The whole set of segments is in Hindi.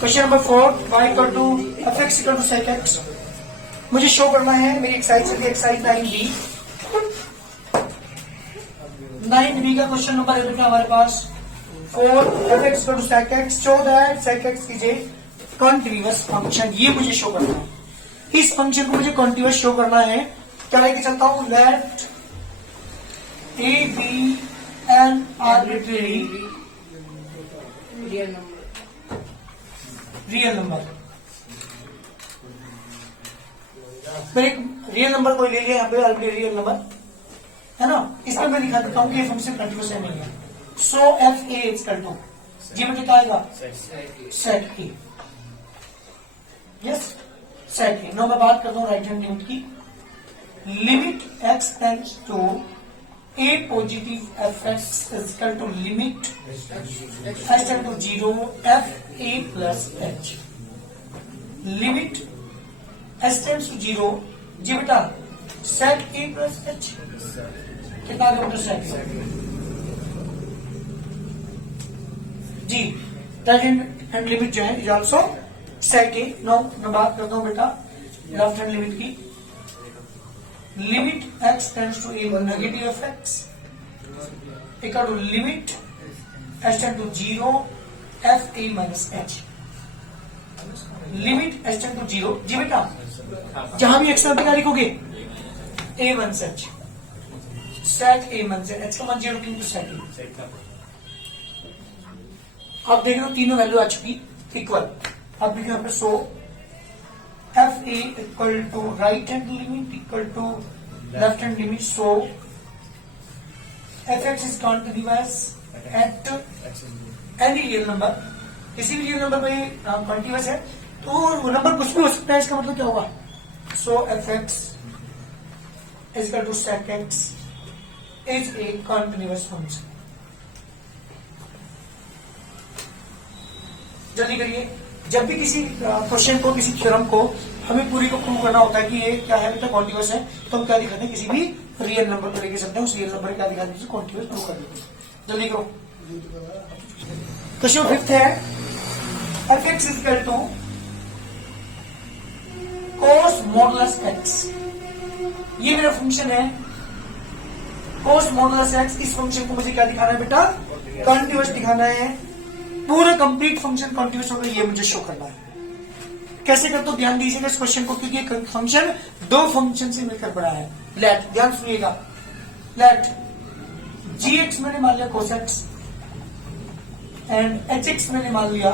Question number 4, y equal to f x equal to sec x. मुझे शो करना है, मेरी एक्सरसाइज चलिए एक्सरसाइज 9b। 9b का क्वेश्चन नंबर है बेटा हमारे पास 4 f x equal to sec x. Show that sec x कीजिए कॉन्टिन्यूअस फंक्शन, ये मुझे शो करना है। इस फंक्शन को मुझे कॉन्टिन्यूअस शो करना है। क्या लेके चलता हूं, let a be an arbitrary real number. मैंने एक रियल नंबर को ले लिया यहाँ पे, ऑलरेडी रियल नंबर है ना। इसमें मैं दिखा देता हूँ कि ये फंक्शन कंटिन्यूअस है नहीं है। So f a equal to जी में क्या आएगा, sec a. Yes, sec a. No मैं बात करता हूँ राइट हैंड लिमिट की। Limit x tends to a positive f x equal to limit h tend to 0 f a plus h. Limit h tends to 0 जी बेटा सेट ए प्लस एच। कितना आ गया बेटा सेट जी। राइट हैंड लिमिट जो है is also set a. No मैं बात करता हूं बेटा लेफ्ट हैंड लिमिट की। Limit x tends to a negative f x equal to limit h tend to 0 f a minus h. Limit h tend to 0 जी बेटा जहां भी x का लिखोगे a वन से h, सेट a वन से h का मान 0 किंतु सेट a। आप देख रहे हो तीनों वैल्यू आ चुकी इक्वल। अब देखिए यहाँ पे so f a equal to right hand limit equal to left hand limit. So f x is continuous at any real number. किसी भी रियल नंबर में कॉन्टिन्यूअस है तो वो नंबर कुछ भी हो सकता है। इसका मतलब क्या होगा, so f x is equal to sec x is a continuous function. जल्दी करिए, जब भी किसी क्वेश्चन को, किसी थ्योरम को हमें पूरी को प्रूव करना होता है कि ये क्या है बेटा कॉन्टिन्यूअस है, तो हम क्या दिखाते हैं, किसी भी रियल नंबर को लेके चलते हैं, उस रियल नंबर क्या दिखाते हैं, कॉन्टिन्यूअस प्रूव कर देते हैं। जल्दी करो। क्वेश्चन 5 है f x is equal to cos modulus x. ये मेरा फंक्शन है कोस मॉडुलस एक्स। इस फंक्शन को मुझे क्या दिखाना है बेटा, कॉन्टिन्यूअस दिखाना है। पूरा कंप्लीट फंक्शन कॉन्टिन्यूअस होगा, ये मुझे शो करना है। कैसे कर तो ध्यान दीजिएगा इस क्वेश्चन को, क्योंकि फंक्शन दो फंक्शन से मिलकर बना है। लेट, ध्यान सुनिएगा, लेट जी एक्स मैंने मान लिया cos x and h x मैंने मान लिया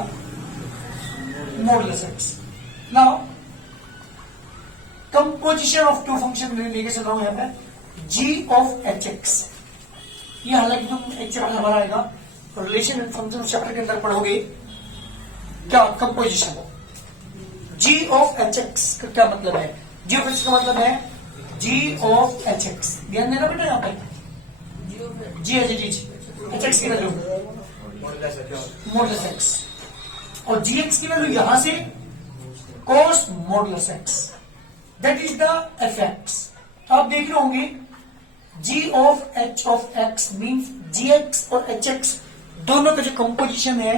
modulus x. Now composition of two function लेके चल रहा हूं यहां पे जी ऑफ एच एक्स। ये हालांकि तुम एक चैप्टर हमारा आएगा रिलेशन एंड फंक्शन चैप्टर के अंदर पढ़ोगे क्या composition. G of h x का क्या मतलब है, जी ऑफ एक्स का मतलब है जी ऑफ एच एक्स। ध्यान देना बेटा यहाँ पे जी एच एच एक्स की वैल्यू मॉडुलस एक्स और जी एक्स की वैल्यू यहां से cos modulus x, that is the f x. आप देख रहे होंगे g of x means g x और एच एक्स दोनों का जो कंपोजिशन है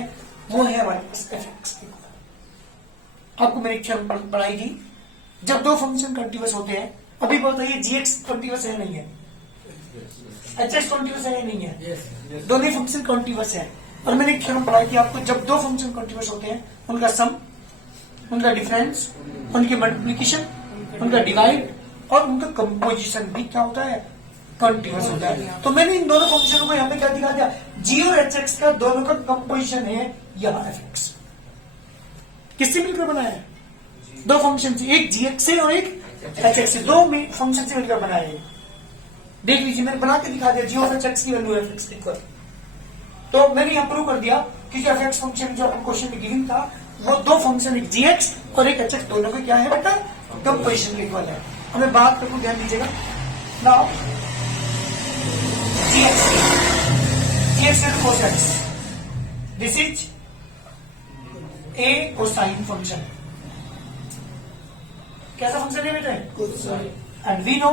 वो है हमारे पास एफ एक्स। आपको मैंने थ्योरम पढ़ाई थी, जब दो फंक्शन कंटिन्यूअस होते हैं, अभी बताइए जी एक्स कंटिन्यूअस है नहीं है, एच एक्स कंटिन्यूअस है नहीं है, दोनों फंक्शन कंटिन्यूअस है। और मैंने एक थ्योरम पढ़ाई थी आपको, जब दो फंक्शन कंटिन्यूअस होते हैं उनका सम, उनका डिफरेंस, उनकी मल्टीप्लीकेशन, उनका डिवाइड और उनका कंपोजिशन भी क्या होता है, कंटिन्यूअस होता है। तो मैंने इन दोनों फंक्शनों को यहाँ पे क्या दिखा दिया, जी और एच एक्स का दोनों का कंपोजिशन है यहाँ एफ एक्स। किससे मिलकर बनाया है, दो फंक्शन से, एक जी एक्स से और एक एच एक्स से, दो फंक्शन से मिलकर बनाया है। देख लीजिए मैंने बना के दिखा दिया जी ऑफ एच एक्स की वैल्यू एफ एक्स इक्वल। तो मैंने यहाँ प्रूव कर दिया कि जो एफ एक्स फंक्शन जो आपको क्वेश्चन में गिवन था वो दो फंक्शन, एक जी एक्स और एक एच एक्स, दोनों का क्या है बेटा कंपोजिशन के इक्वल है। हमें बात करके ध्यान दीजिएगा। Now g x and cos x, this is a cosine function. कैसा फंक्शन है बेटा, cosine. And we know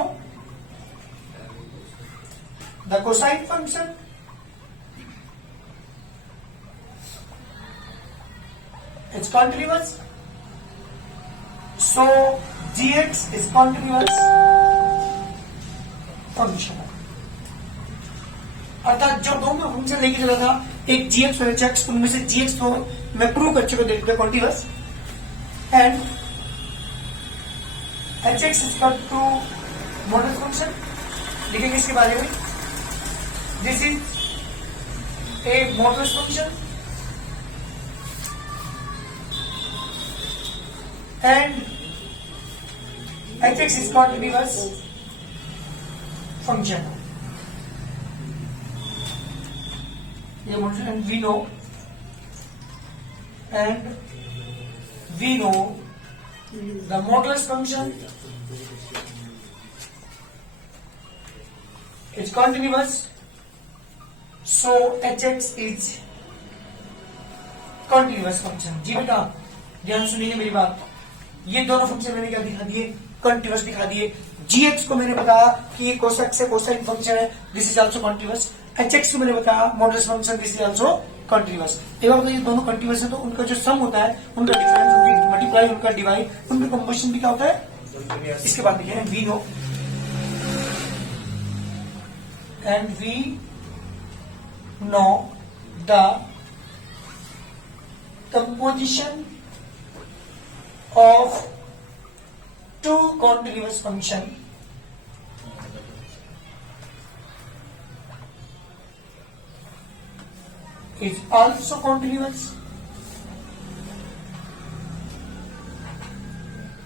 the cosine function is continuous, so gx is continuous function. अर्थात जो दोनों फंक्शन लेके चला था, एक gx और hx, उनमें से gx तो मैं प्रूव कर चुका हूं continuous, and hx is equal to modulus function. लिखेंगे इसके बारे में. This is a modulus function and hx is continuous function. ये modulus, and we know the modulus function is continuous, so hx is continuous function. जी बेटा ध्यान सुनिए मेरी बात. ये दोनों फंक्शन मैंने क्या दिखा दिए? कंटिन्यूअस दिखा दिए. gx को मैंने बताया कि ये कोसेक से कोसाइन फंक्शन है, this is also continuous. hx को मैंने बताया modulus function, this is also continuous. एक बार बताइए, दोनों कंटिन्यूअस है तो उनका जो सम होता है, उनका डिफरेंस, उनकी मल्टीप्लाई, उनका डिवाइड, उनका कॉम्बिनेशन भी क्या होता है? इसके बाद लिखे हैं we know, and we know the composition of two continuous function is also continuous,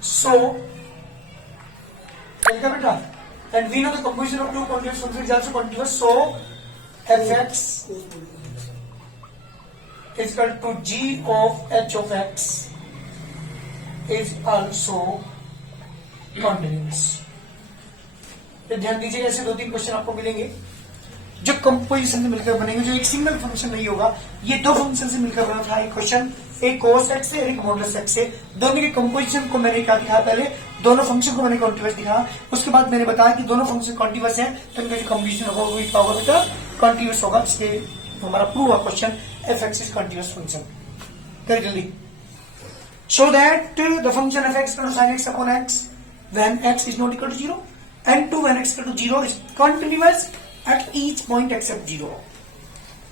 so क्या बेटा, and we know the composition of two continuous functions is also continuous, so fx is equal to g of h of x is also continuous. तो ध्यान दीजिए, ऐसे 2-3 क्वेश्चन आपको मिलेंगे जो कंपोजिशन से मिलकर बनेंगे, जो एक सिंगल फंक्शन नहीं होगा. ये दो फंक्शन से मिलकर बना था एक क्वेश्चन, एक कोस एक्स से, एक मॉडुलस एक्स से. दोनों के कंपोजिशन को मैंने क्या दिखाया? पहले दोनों फंक्शन को मैंने कॉन्टिन्यूअस दिखाया, उसके बाद मैंने बताया कि दोनों फंक्शन कॉन्टिन्यूअस है तो इनका जो कंपोजिशन होगा कॉन्टिन्यूअस होगा. इसलिए हमारा प्रूव हुआ question f x is continuous function. Very जल्दी. Show that the function f x sine x upon x when x is not equal to 0 and 2 when x equal to 0 is continuous at each point except 0.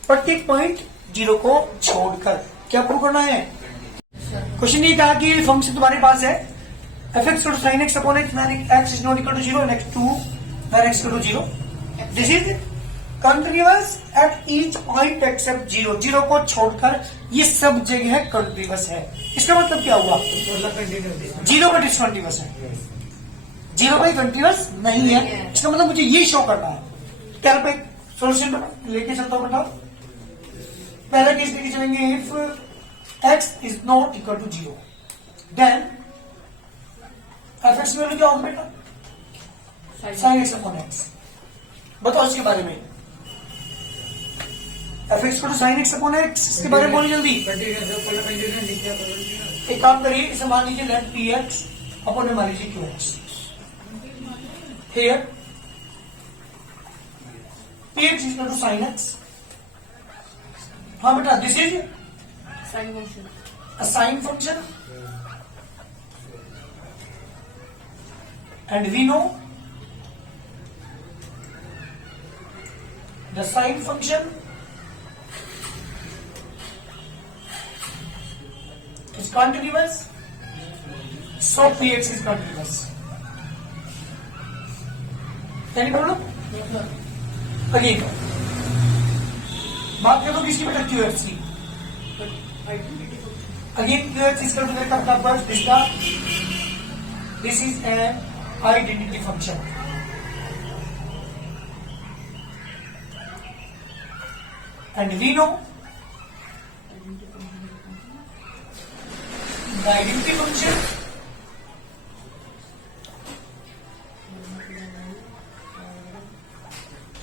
प्रत्येक पॉइंट 0 को छोड़कर. क्या प्रूव करना है? क्वेश्चन ये कहा कि फंक्शन तुम्हारे पास है f x sine x upon x when x is not equal to 0 and x2 when x equal to 0. This is continuous at each point except 0. 0 को छोड़कर ये सब जगह कंटिन्यूअस है. इसका मतलब क्या हुआ? 0 का डिसकंटिन्यूअस है, 0 का कंटिन्यूअस नहीं है. इसका मतलब मुझे ये शो करना है. क्या पे सोल्यूशन लेके चलता हूं बेटा. पहला केस लेके चलेंगे, if x is not equal to 0 then f x value क्या होगा बेटा? Sine x upon x. बताओ इसके बारे में. एफ एक्स को साइन एक्स अपॉन एक्स, इसके बारे में बोलिए जल्दी. एक काम करिए, इसे मान लीजिए लेट पी एक्स अपॉन मान लीजिए Q x. Here, px is equal to sin x. हाँ बेटा, this is Sine function. a sine function, and we know the sine function is continuous, so px is continuous. Any problem? Again, बात करो किसकी बेटा? QX की. Again, QX is equal to मेरे का बस इसका, this is an identity function. And we know the identity function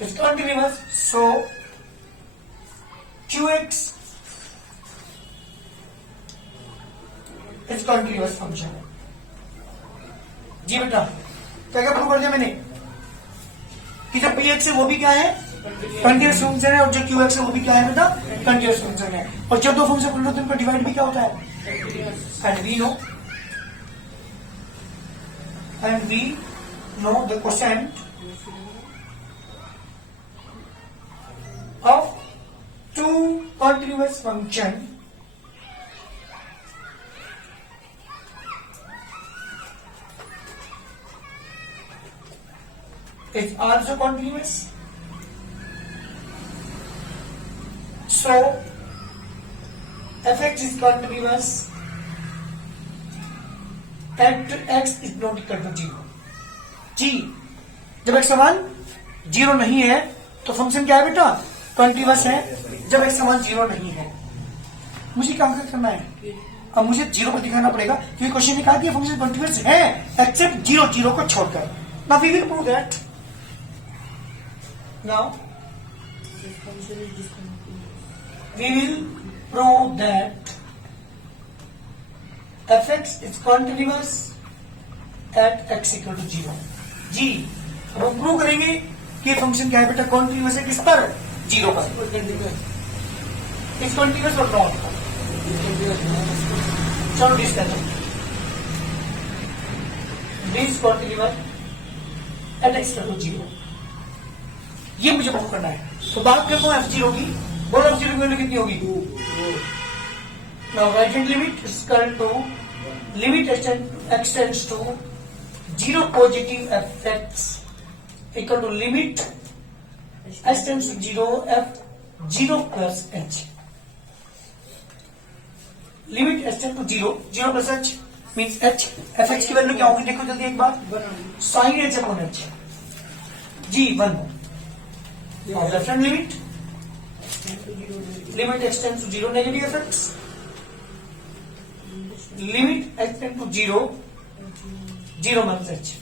is continuous, so QX is continuous function. जी बेटा, क्या क्या प्रूव कर दिया मैंने कि जो PX है वो भी क्या है? कंटिन्यूअस फंक्शन है, और जो QX है वो भी क्या है बेटा? कंटीन्यूअस फंक्शन है। और जब दो फंक्शन बोलो तो इनका डिवाइड भी क्या होता है? And we know the quotient of two continuous function is also continuous. So fx is continuous at x is not equal to 0. जी जब x समान 0 नहीं है तो फंक्शन क्या है बेटा? कंटीन्यूअस है। जब x समान 0 नहीं है, मुझे क्या करना है? अब मुझे 0 पर दिखाना पड़ेगा क्योंकि क्वेश्चन ने कहा कि फंक्शन कंटीन्यूअस है एक्सेप्ट 0 0 को छोड़कर। Now we will prove that. Now we will prove that fx is continuous at x equal to 0. जी अब हम प्रूव करेंगे कि फंक्शन क्या है बेटा? कॉन्टिन्यूअस है। किस पर? 0 पर। इज कॉन्टिन्यूअस और नॉट? चलो डिस्कस करो। This continuous at x equal to 0, ये मुझे प्रूव करना है। तो बात करता हूँ f0 की। बोलो f0 की वैल्यू कितनी होगी? Now right hand limit is equal to limit x tends to 0 positive fx equal to limit s tends to 0 f0 plus h। Limit s tends to 0 plus h means h। fx की वैल्यू क्या होगी? देखो जल्दी एक बार। साइन h अपॉन h जी 1। और left hand limit x tends to 0 negative fx limit h tends to 0 minus h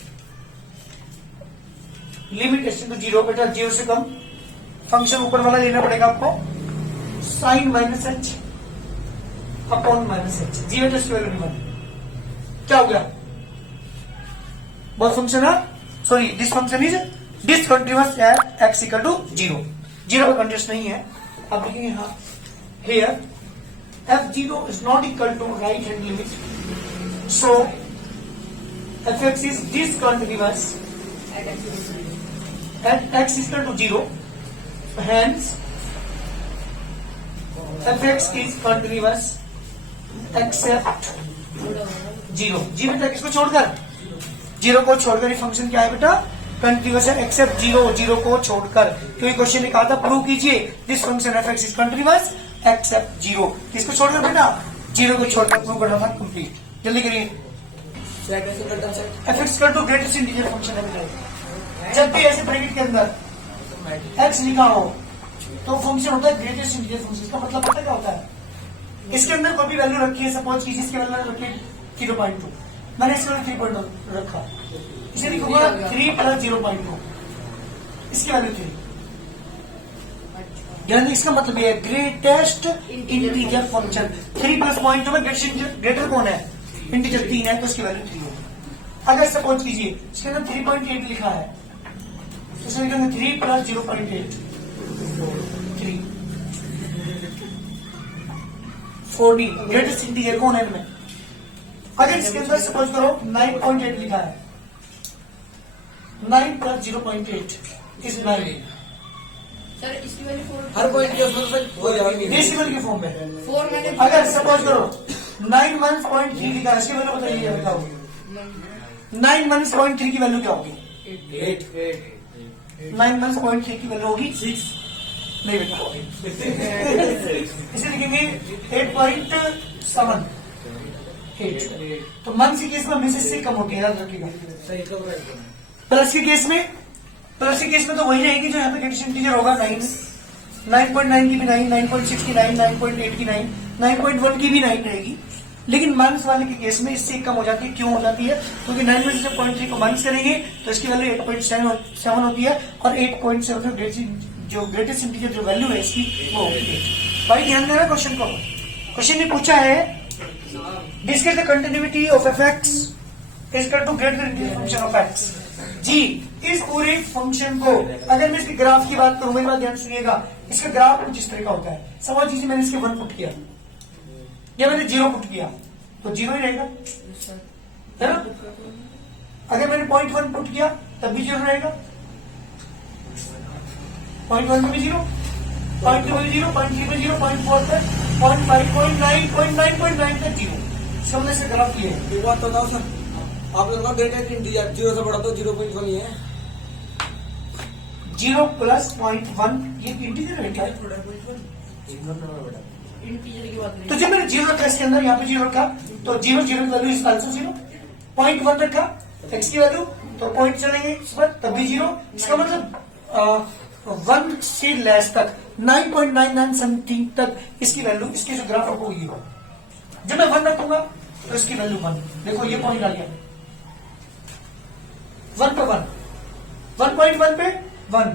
limit h tends to 0 बेटा 0 से कम। फंक्शन ऊपर वाला लेना पड़ेगा आपको sine minus h upon minus h। जी बेटा इसकी वैल्यू नहीं क्या हो गया? बहुत फंक्शन है sorry this function is discontinuous at x equal to 0 पर कंटिन्यूअस नहीं है। अब देखेंगे यहाँ here f0 is not equal to right hand limit, so fx is discontinuous at x is equal to 0, hence fx is continuous except 0। जी बेटा किसको छोड़कर? 0 को छोड़कर ये फंक्शन क्या है बेटा? कंटिन्यूअस है एक्सेप्ट 0 को छोड़कर। क्योंकि क्वेश्चन ने कहा था प्रूव कीजिए this function fx is continuous except 0। किसको छोड़कर बेटा? 0 को छोड़कर प्रूव करना था कंप्लीट। जल्दी करिए। fx equal to greatest integer function है बेटा। जब भी ऐसे ब्रैकेट के अंदर x लिखा हो तो फंक्शन होता है ग्रेटेस्ट इंटीजर फंक्शन। इसका मतलब पता क्या होता है? इसके अंदर कोई भी वैल्यू रखी है, सपोज कीजिए इसके वैल्यू रखी 0.2, मैंने इसके वैल्यू 3.2 रखा, इसे लिखूंगा 3 प्लस 0.2, इसकी वैल्यू 3। यानी इसका मतलब ये ग्रेटेस्ट इंटीजर फंक्शन। 3 प्लस 0.2 में ग्रेटर कौन है? इंटीजर 3 है तो इसकी वैल्यू 3 होगी। अगर सपोज कीजिए इसके अंदर 3.8 लिखा है तो इसमें लिखेंगे 3 प्लस 0.8 3 14। ग्रेटेस्ट इंटीजर कौन है इनमें? अगर इसके अंदर सपोज करो 9.8 लिखा है, 9 प्लस 0.8 इज 9। सर इसकी वैल्यू 4 हर पॉइंट के उसमें डेसिमल के फॉर्म में। 4 मैंने अगर सपोज करो 9 माइनस 0.3 लिखा है, इसकी वैल्यू बताइए क्या होगी? 9 माइनस 0.3 की वैल्यू क्या होगी? 9 माइनस 0.3 की वैल्यू होगी 6। नहीं बेटा इसे लिखेंगे 8.7। तो माइनस के केस में हमेशा से कम होती है, याद रखिएगा। प्लस के केस में तो वही रहेगी जो यहाँ पे ग्रेटेस्ट इंटीजर होगा 9। 9.9 की भी 9, 9.6 की 9, 9.8 की 9, 9.1 की भी 9 रहेगी। लेकिन माइनस वाले के केस में इससे कम हो जाती है। क्यों हो जाती है? क्योंकि 9 में से जब 0.3 को माइनस करेंगे तो इसकी वैल्यू 8.7 होती है और 8.7 जो ग्रेटेस्ट इंटीजर जो वैल्यू है इसकी वो होगी 8। भाई ध्यान देना क्वेश्चन को। क्वेश्चन ने पूछा है discuss the continuity of fx is equal to greater integer function of x। जी इस पूरे फंक्शन को अगर मैं इसके ग्राफ की बात करूं, मेरी बात ध्यान सुनिएगा, इसका ग्राफ कुछ इस तरह का होता है। समझ लीजिए मैंने इसके 1 पुट किया या मैंने 0 पुट किया तो 0 ही रहेगा, है ना। अगर मैंने 0.1 पुट किया तब भी 0 रहेगा, 0.1 में भी 0, 0.2 में 0, 0.3 में 0, 0.4 पे 0.5, 0.9, 0.9 तक 0। समझने से ग्राफ ये है। एक बात तो बताओ सर, आप लोगों का डेटा इंटीजर 0 से बड़ा तो 0.1 ही है। 0 प्लस 0.1 ये इंटीजर है क्या? इंटीजर की बात तो जब मैंने 0 रखा इसके अंदर, यहाँ पे 0 रखा तो 0 की वैल्यू इज आल्सो 0। 0.1 रखा x की वैल्यू तो पॉइंट चलेंगे इस पर तब भी 0। इसका मतलब 1 से लेस तक 9.99 समथिंग तक इसकी वैल्यू, इसकी जो ग्राफ आपको ये होगा। जब मैं 1 रखूंगा तो इसकी वैल्यू 1। देखो ये पॉइंट आ गया 1 पे 1, 1.1 पे 1,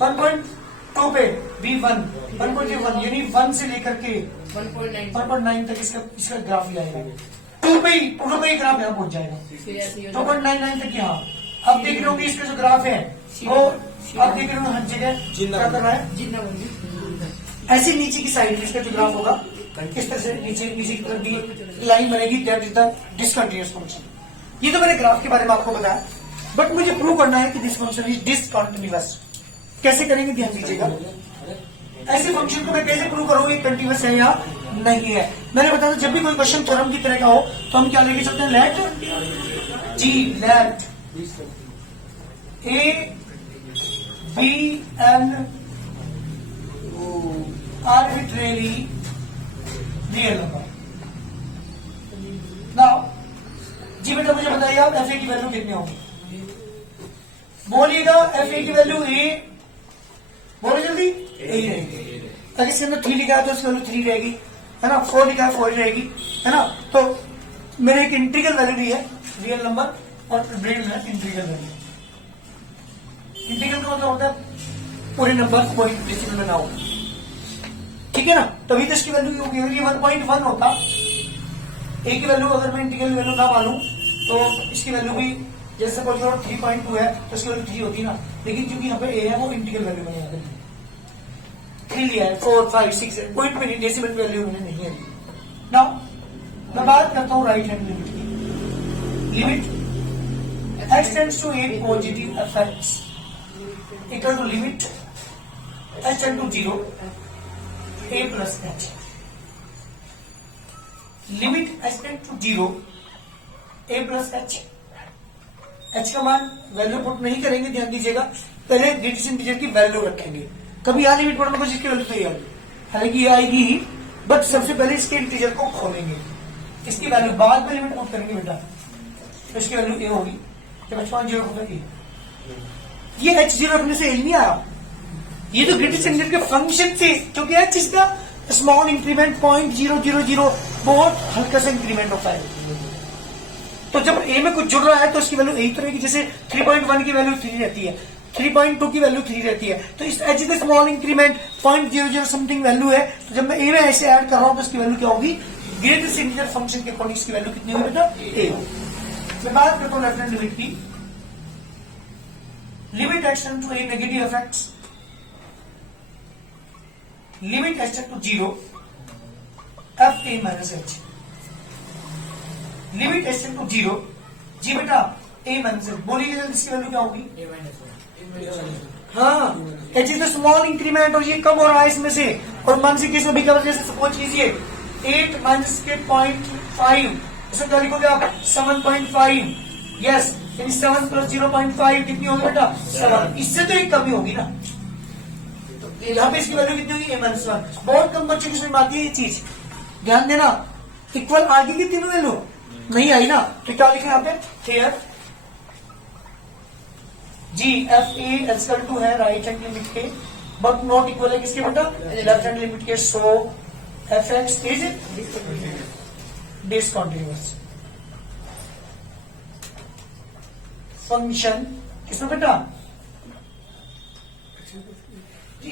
1.2 पे भी 1, 1.1 यानी 1 से लेकर के 1.9 तक इसका ग्राफ ही आएगा। 2 पे ही ग्राफ यहाँ पहुंच जाएगा, 2.99 तक यहाँ। अब देख रहे होंगे इसका जो ग्राफ है वो आप देख रहे होंगे हर जगह क्या कर रहा है, ऐसे नीचे की साइड में इसका जो ग्राफ होगा किस तरह से नीचे की तरफ भी लाइन बनेगी, that is the discontinuous function. ये तो मैंने ग्राफ के बारे में आपको बताया, बट मुझे प्रूव करना है कि दिस फंक्शन इज डिसकंटिन्यूअस। कैसे करेंगे ध्यान दीजिएगा। ऐसे फंक्शन को मैं कैसे प्रूव करूंगा ये कंटिन्यूअस है या नहीं है। मैंने बताया जब भी कोई क्वेश्चन थ्योरम की तरह का हो तो हम क्या लेके चलते हैं, let a be an arbitrary real number. Now जी बेटा मुझे बताइए आप एफ ए की वैल्यू कितनी होगी, बोलिएगा। एफ ए की वैल्यू ए, बोलो जल्दी, ए रहेगी। अगर इसके अंदर 3 लिखा है तो इसकी वैल्यू 3 रहेगी, है ना। 4 लिखा है 4 रहेगी, है ना। तो मेरे एक इंटीग्रल वैल्यू भी है रियल नंबर और रियल है इंटीग्रल वैल्यू। इंटीग्रल का मतलब होता है पूरे नंबर कोई डेसिमल में ना हो, ठीक है ना। तभी तो इसकी वैल्यू होगी। अगर ये 1.1 होता, ए की वैल्यू अगर मैं इंटीग्रल वैल्यू ना मानूं तो इसकी वैल्यू भी जैसे कोई 3.2 है तो इसकी वैल्यू 3 होती ना, लेकिन क्योंकि यहाँ पे ए है वो इंटीग्रल वैल्यू में यहाँ पे 3 लिया है, 4, 5, 6 पॉइंट में नहीं, डेसिमल वैल्यू मैंने नहीं है। नाउ मैं बात करता हूँ राइट हैंड लिमिट की। Limit x tends to a positive f x equal to limit h tend to 0 a plus h। Limit h tend to 0 a plus h। h का मान वैल्यू पुट नहीं करेंगे, ध्यान दीजिएगा। पहले ग्रेटेस्ट इंटीजर की वैल्यू रखेंगे। कभी यहाँ लिमिट पढ़ने को जिसकी वैल्यू सही आएगी, हालांकि ये आएगी ही, बट सबसे पहले इसके इंटीजर को खोलेंगे, इसकी वैल्यू बाद में लिमिट पुट करेंगे बेटा। तो इसकी वैल्यू ए होगी जब h0 होगा ए। ये h0 रखने से एल नहीं आया, ये तो ग्रेटेस्ट इंटीजर के फंक्शन से, क्योंकि h इसका स्मॉल इंक्रीमेंट 0.000 बहुत हल्का सा इंक्रीमेंट होता है। तो जब ए में कुछ जुड़ रहा है तो इसकी वैल्यू यही तो रहेगी। जैसे 3.1 की वैल्यू 3 रहती है, 3.2 की वैल्यू 3 रहती है, तो इस एच का स्मॉल इंक्रीमेंट 0.00 समथिंग वैल्यू है। तो जब मैं ए में ऐसे ऐड कर रहा हूं तो इसकी वैल्यू क्या होगी, ग्रेटेस्ट इंटीजर फंक्शन के अकॉर्डिंग इसकी वैल्यू कितनी होगी बेटा, ए। मैं बात करता हूं लेफ्ट हैंड लिमिट की। Limit x tend to a negative f x, limit x tend to 0 f a minus h. Limit h tend to 0 जी बेटा ए माइनस एच। बोलिएगा जल्दी इसकी वैल्यू क्या होगी, हाँ H is the small increment और ये कम हो रहा है इसमें से, और मान से किसमें भी कवर जैसे सपोज कीजिए 8 माइनस के 0.5, इसमें क्या लिखोगे आप 7.5, यस, यानी 7 प्लस 0.5 कितनी होगी बेटा 7। इससे तो एक कमी होगी ना, तो यहाँ पे इसकी वैल्यू कितनी होगी a माइनस 1। बहुत कम बच्चों की समझ में आती है ये चीज, ध्यान देना। इक्वल आगे की तीनों वैल्यू नहीं आई ना, तो क्या लिखा यहाँ पे हियर जी एफ ए एक्सल टू है राइट हैंड लिमिट के, बट नॉट इक्वल है किसके बेटा, लेफ्ट हैंड लिमिट के। So f x is discontinuous function किसमें बेटा,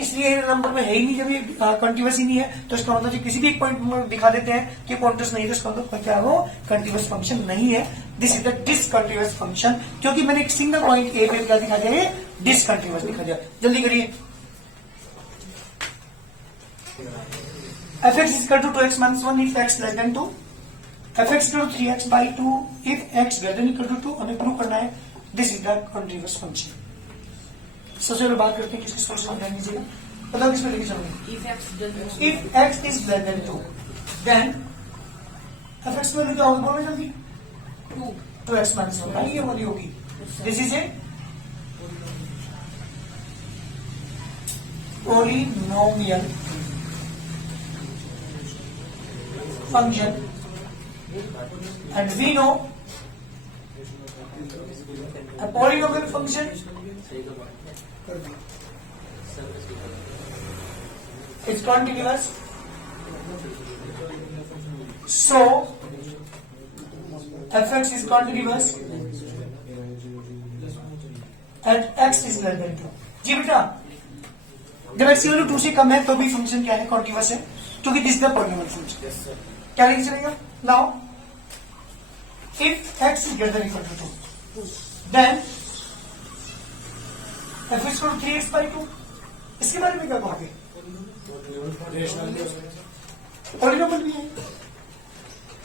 इसलिए नंबर में है ही नहीं, जब ये कंटिन्यूअस ही नहीं है तो इसका मतलब जो किसी भी एक पॉइंट में दिखा देते हैं कि कंटिन्यूअस नहीं है, तो इसका मतलब क्या वो कंटिन्यूअस फंक्शन नहीं है। This is the discontinuous function, क्योंकि मैंने एक सिंगल पॉइंट ए पे क्या दिखा दिया, डिसकंटिन्यूअस दिखा दिया। जल्दी करिए। f(x) is equal to 2x minus 1 if x less than 2, f(x) equal to 3x by 2 if x greater than equal to 2, हमें प्रूव करना है this is the continuous function. सबसे पहले बात करते हैं किसकी सोल्यूशन में ध्यान दीजिएगा, बताओ किस पे लेके चलोगे। If x is less than 2 then f(x) की वैल्यू क्या होगी, बोलो जल्दी। 2x minus 1 ये वाली होगी। This is a polynomial function and we know a polynomial function is continuous, so f(x) is continuous and x is less than 2। जी बेटा, जब x की वैल्यू 2 से कम है तो भी फंक्शन क्या है, कॉन्टिन्यूअस है, क्योंकि दिस द पॉलिनोमियल फंक्शन। क्या लिख चलेगा now, if x is greater than equal to 2 then f is equal to 3x by 2। इसके बारे में क्या कहोगे, पॉलिनोमियल भी है,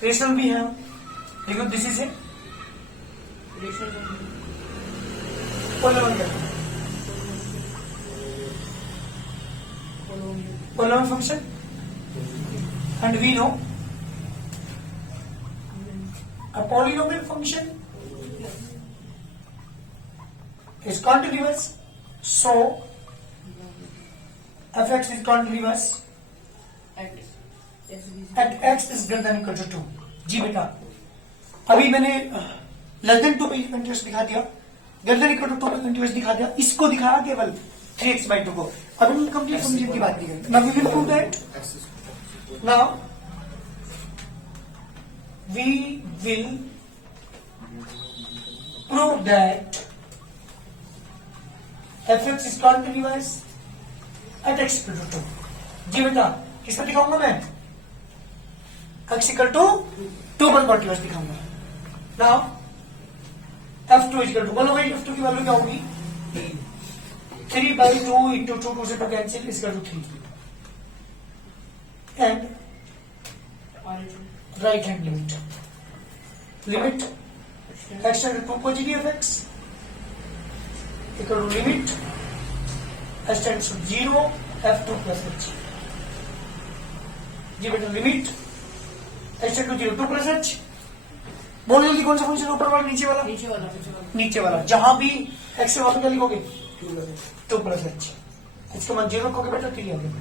रेशनल भी है, देखो this is a polynomial function and we know a polynomial function is continuous, so f(x) is continuous at x is greater than equal to 2। जी बेटा, अभी मैंने लेस देन 2 पे कंटिन्यूअस दिखा दिया, ग्रेटर देन इक्वल टू 2 पे कंटिन्यूअस दिखा दिया, इसको दिखाया केवल 3x by 2 को। अब हम कंप्लीट फंक्शन की बात की करें। Now we will prove that, now we will prove that f(x) is continuous at x equal to 2। जी बेटा, किस पर दिखाऊंगा मैं, x equal to 2 पर कंटिन्यूअस दिखाऊंगा। now f(2) is equal to, बोलो भाई f(2) की वैल्यू क्या होगी, 3 by 2 into 2 से 2 cancel is equal to 3 and right hand limit x tends to 2 positive f(x) equal to limit x tends to 0 f(2) plus h। जी बेटा, limit x tends to 0 2 plus h। बोलो जल्दी, कौन सा फंक्शन, ऊपर वाला नीचे वाला, नीचे वाला, जहां भी x से वहां पे क्या लिखोगे 2 plus h, इसका मान 0 रखोगे बेटा, 3 आ गया।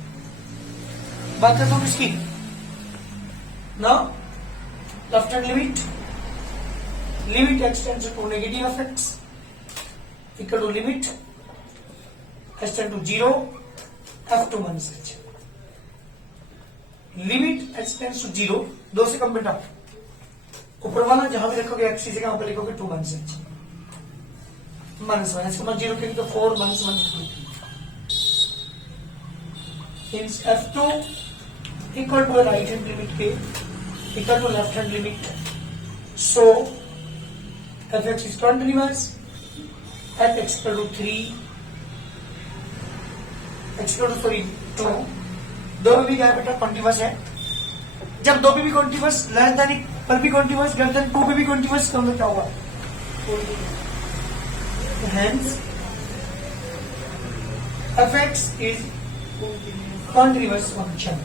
बात करता हूं इसकी, now left hand limit x tends to negative of x equal to limit x tends to 0 f(2) minus h। Limit x tends to 0, 2 से कम बेटा, ऊपर वाला जहां भी रखोगे x की जगह वहां पे लिखोगे 2 minus h minus 1, इसको 0 करेंगे तो 4 minus 1 since f(2) equal to right hand limit के equal to left hand limit, so f(x) is continuous at x equal to 3, x equal to 2, दो भी क्या है बेटा, कॉन्टिन्यूअस है। जब दो भी कॉन्टिन्यूअस, लेस देन पर भी कॉन्टिन्यूअस, ग्रेटर देन 2 पे भी कॉन्टिन्यूअस, तो क्या होगा, hence f(x) is continuous function।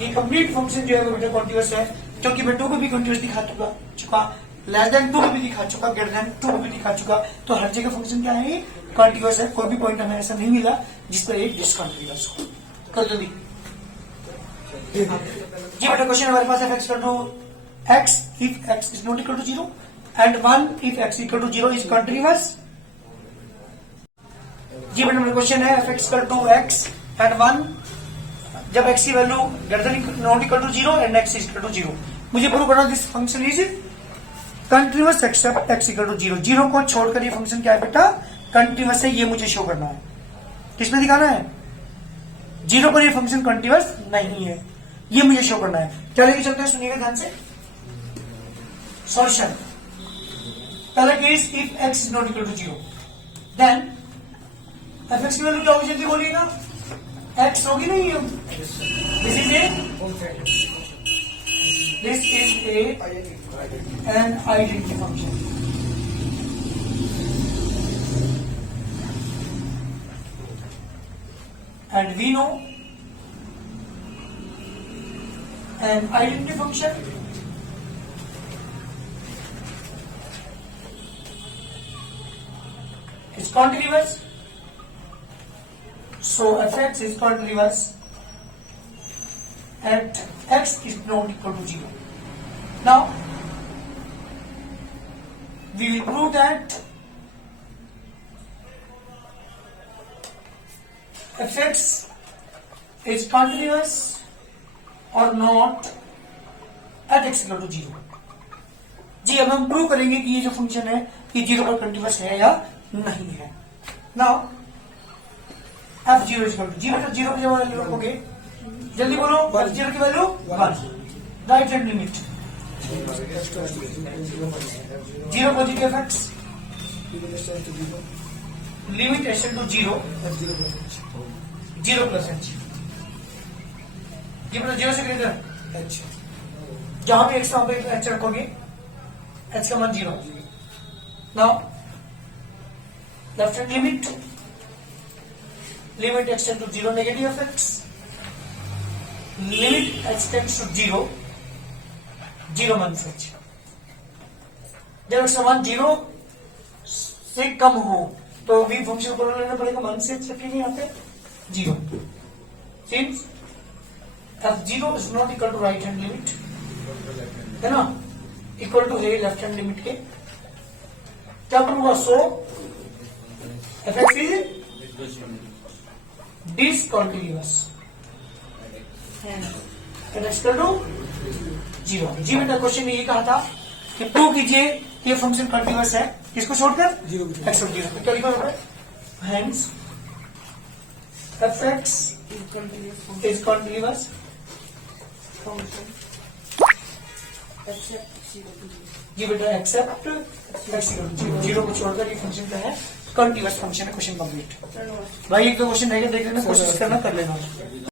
ये कंप्लीट फंक्शन जो है वो बेटा कॉन्टिन्यूअस है, क्योंकि मैं 2 पे भी कॉन्टिन्यूअस दिखा चुका, लेस देन 2 पे भी दिखा चुका, ग्रेटर देन 2 पे भी दिखा चुका, तो हर जगह फंक्शन क्या है, कॉन्टिन्यूअस है। कोई भी पॉइंट हमें ऐसा नहीं मिला जिस पर एक डिसकंटिन्यूअस हो। कर जल्दी जी बेटा, क्वेश्चन हमारे पास है f(x) to x if x is not equal to 0 and 1 if x equal to 0 is continuous। जी बेटा, मेरा क्वेश्चन है f(x) to x and 1 जब x की value greater than not equal to 0 and x equal to 0। मुझे प्रूव करना this function is continuous except x equal to 0। 0 को छोड़कर ये फंक्शन क्या है बेटा, कंटिन्यूअस है, ये मुझे शो करना है। किसमें दिखाना है, जीरो पर ये फंक्शन कंटिन्यूअस नहीं है, ये मुझे शो करना है। क्या लेके चलते हैं, सुनिएगा ध्यान से। सॉल्यूशन, पहला case, if x is not equal to zero, then f x की वैल्यू क्या होगी, जल्दी बोलिएगा। एक्स होगी नहीं, this is a an identity function. And we know an identity function is continuous, so fx is continuous at x is not equal to 0. Now we will prove that fx is continuous or not at x equal to 0. जी, अब हम प्रूव करेंगे कि ये जो फंक्शन है ये 0 पर कंटिन्यूअस है या नहीं है। Now f 0 is equal to 0 की वैल्यू रखोगे, जल्दी बोलो। f 0 की value 1, right hand limit 0 positive x limit s to 0 0 plus h, ये मतलब 0 से ग्रेटर एच, जहां भी x वहां पे एच रखोगे, एच का मान 0। Now left hand limit x tend to 0 negative f x, limit h tends to 0 0 minus h. जब x का मान 0 से कम हो तो भी फंक्शन को लेना पड़ेगा, मान से एच रखेंगे यहाँ पे 0। Since f0 is not equal to right hand limit, है ना, इक्वल टू है लेफ्ट हैंड लिमिट के, क्या बनूंगा, so f x is discontinuous and x equal to 0। जी बेटा, क्वेश्चन में ये कहा था कि प्रूव कीजिए कि ये फंक्शन कंटिन्यूअस है, किसको छोड़कर, एक्स और 0। तो क्या लिखा होगा, hence fx is continuous function except 0 to 0. ये बेटा एक्सेप्ट x इक्वल टू 0, 0 को छोड़कर ये फंक्शन क्या है, कंटिन्यूअस फंक्शन है। Question complete. भाई एक दो क्वेश्चन रहेगा, देख लेना, कोशिश करना, कर लेना।